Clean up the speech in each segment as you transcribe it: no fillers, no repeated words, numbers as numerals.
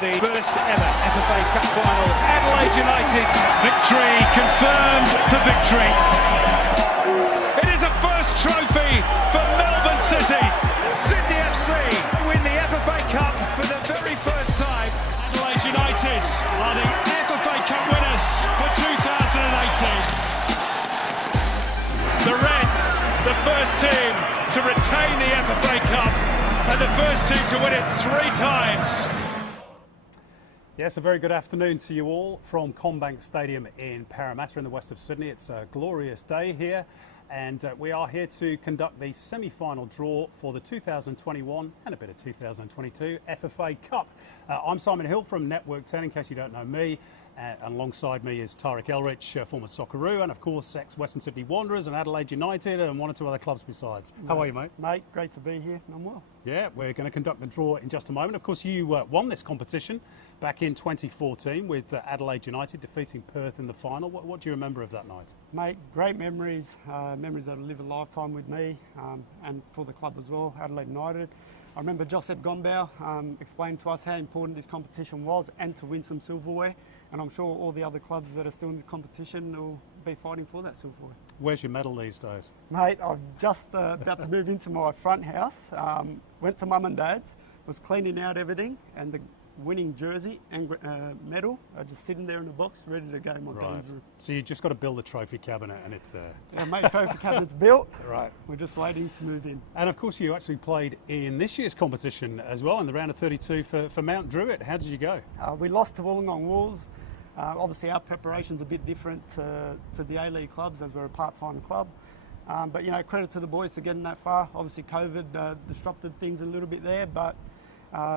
the first ever FFA Cup final. Adelaide United Victory confirmed the victory. It is a first trophy for Melbourne City. Sydney FC win the FFA Cup for the very first time. Adelaide United are the FFA Cup winners for 2018. The Reds, the first team to retain the FFA Cup and the first team to win it 3 times. Yes, a very good afternoon to you all from CommBank Stadium in Parramatta in the west of Sydney. It's a glorious day here, and we are here to conduct the semi-final draw for the 2021 and a bit of 2022 FFA Cup. I'm Simon Hill from Network 10, in case you don't know me. And alongside me is Tariq Elrich, former Socceroo, and of course ex-Western Sydney Wanderers and Adelaide United and one or two other clubs besides. How are you, mate? Mate, great to be here. I'm well. Yeah, we're going to conduct the draw in just a moment. Of course, you won this competition back in 2014 with Adelaide United defeating Perth in the final. What do you remember of that night? Mate, great memories, memories that'll live a lifetime with me and for the club as well, Adelaide United. I remember Josep Gombau explained to us how important this competition was and to win some silverware. And I'm sure all the other clubs that are still in the competition will be fighting for that silverware. Where's your medal these days? Mate, I'm just about to move into my front house. Went to mum and dad's, was cleaning out everything, and the winning jersey and medal are just sitting there in the box, ready to go in my dad's room. So you just got to build a trophy cabinet and it's there. Yeah, mate, trophy cabinet's built. Right. We're just waiting to move in. And of course you actually played in this year's competition as well in the round of 32 for Mount Druitt. How did you go? We lost to Wollongong Wolves. Obviously our preparation's a bit different to the A-League clubs as we're a part-time club. But you know, credit to the boys for getting that far. Obviously COVID disrupted things a little bit there, but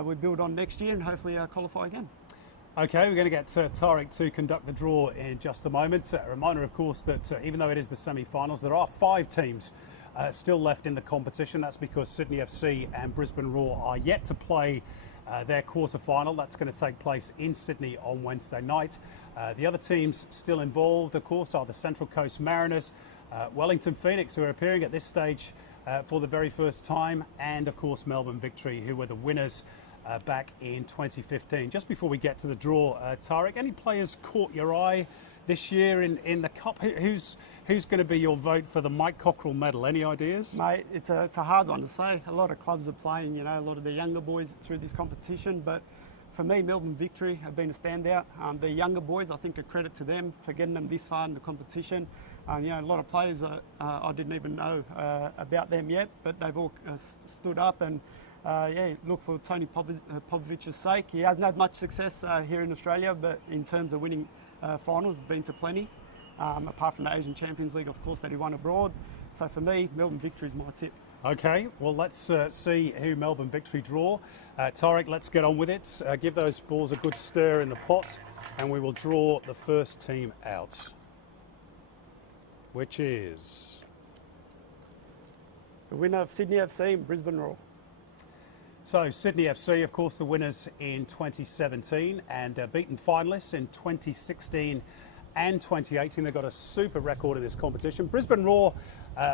we build on next year and hopefully qualify again. Okay, we're going to get Tariq to conduct the draw in just a moment. A reminder, of course, that even though it is the semi-finals, there are 5 teams still left in the competition. That's because Sydney FC and Brisbane Roar are yet to play their quarter-final. That's going to take place in Sydney on Wednesday night. The other teams still involved, of course, are the Central Coast Mariners, Wellington Phoenix, who are appearing at this stage for the very first time, and of course Melbourne Victory, who were the winners back in 2015. Just before we get to the draw, Tariq, any players caught your eye this year in the Cup? Who's going to be your vote for the Mike Cockrell medal? Any ideas? Mate, it's a hard one to say. A lot of clubs are playing, you know, a lot of the younger boys through this competition, but for me, Melbourne Victory have been a standout. The younger boys, I think a credit to them for getting them this far in the competition. You know, a lot of players I didn't even know about them yet, but they've all stood up and yeah, look for Tony Popovic's sake. He hasn't had much success here in Australia, but in terms of winning finals, been to plenty. Apart from the Asian Champions League, of course, that he won abroad. So for me, Melbourne Victory is my tip. Okay, well, let's see who Melbourne Victory draw. Tariq, let's get on with it. Give those balls a good stir in the pot, and we will draw the first team out, which is The winner of Sydney FC and Brisbane Roar. So Sydney FC, of course, the winners in 2017 and beaten finalists in 2016 and 2018. They've got a super record in this competition. Brisbane Roar,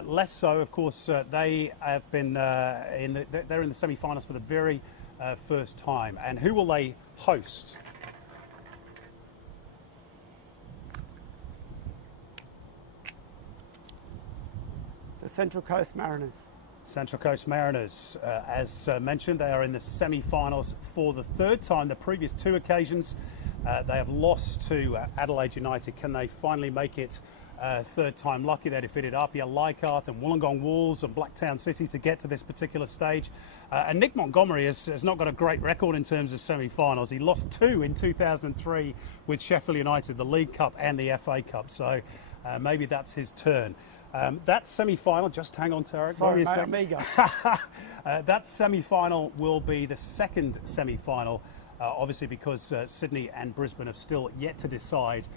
less so, of course. They have been they're in the semi-finals for the very first time. And who will they host? The Central Coast Mariners. Central Coast Mariners, as mentioned, they are in the semi-finals for the 3rd time. The previous 2 occasions, they have lost to Adelaide United. Can they finally make it 3rd time lucky? They defeated RPL Leichhardt and Wollongong Wolves and Blacktown City to get to this particular stage. And Nick Montgomery has not got a great record in terms of semi-finals. He lost 2 in 2003 with Sheffield United, the League Cup and the FA Cup. So maybe that's his turn. That semi-final, just hang on, Tariq. Sorry, mate, I'm eager. That semi-final will be the 2nd semi-final, obviously because Sydney and Brisbane have still yet to decide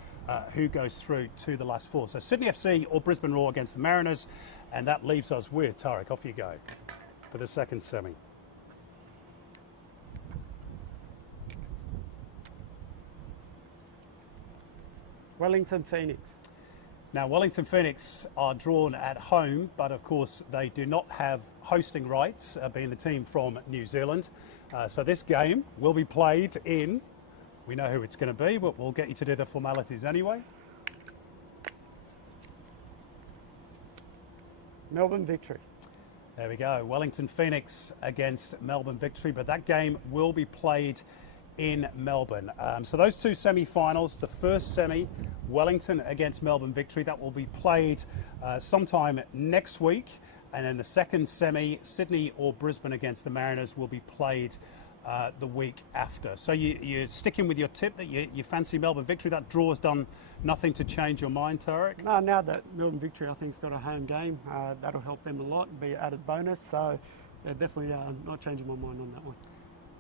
who goes through to the last 4. So Sydney FC or Brisbane Roar against the Mariners, and that leaves us with, Tariq, off you go for the 2nd semi. Wellington Phoenix. Now, Wellington Phoenix are drawn at home, but of course they do not have hosting rights, being the team from New Zealand. So this game will be played in, we know who it's going to be, but we'll get you to do the formalities anyway. Melbourne Victory. There we go. Wellington Phoenix against Melbourne Victory, but that game will be played in Melbourne. So those two semi-finals, the first semi, Wellington against Melbourne Victory, that will be played sometime next week. And then the second semi, Sydney or Brisbane against the Mariners, will be played the week after. So you're sticking with your tip that you fancy Melbourne Victory. That draw has done nothing to change your mind, Tarek? No, now that Melbourne Victory, I think, has got a home game, that'll help them a lot, be an added bonus. So, yeah, definitely not changing my mind on that one.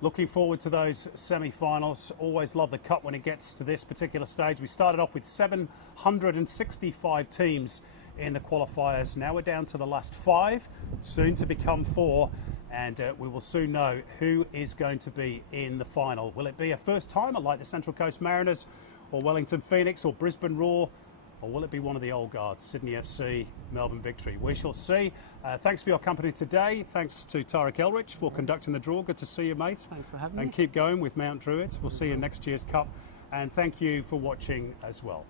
Looking forward to those semi-finals. Always love the Cup when it gets to this particular stage. We started off with 765 teams in the qualifiers. Now we're down to the last 5, soon to become 4. And we will soon know who is going to be in the final. Will it be a first-timer like the Central Coast Mariners or Wellington Phoenix or Brisbane Roar? Or will it be one of the old guards, Sydney FC, Melbourne Victory? We shall see. Thanks for your company today. Thanks to Tarek Elrich for conducting the draw. Good to see you, mate. Thanks for having me. And keep going with Mount Druitt. We'll see you in next year's Cup. And thank you for watching as well.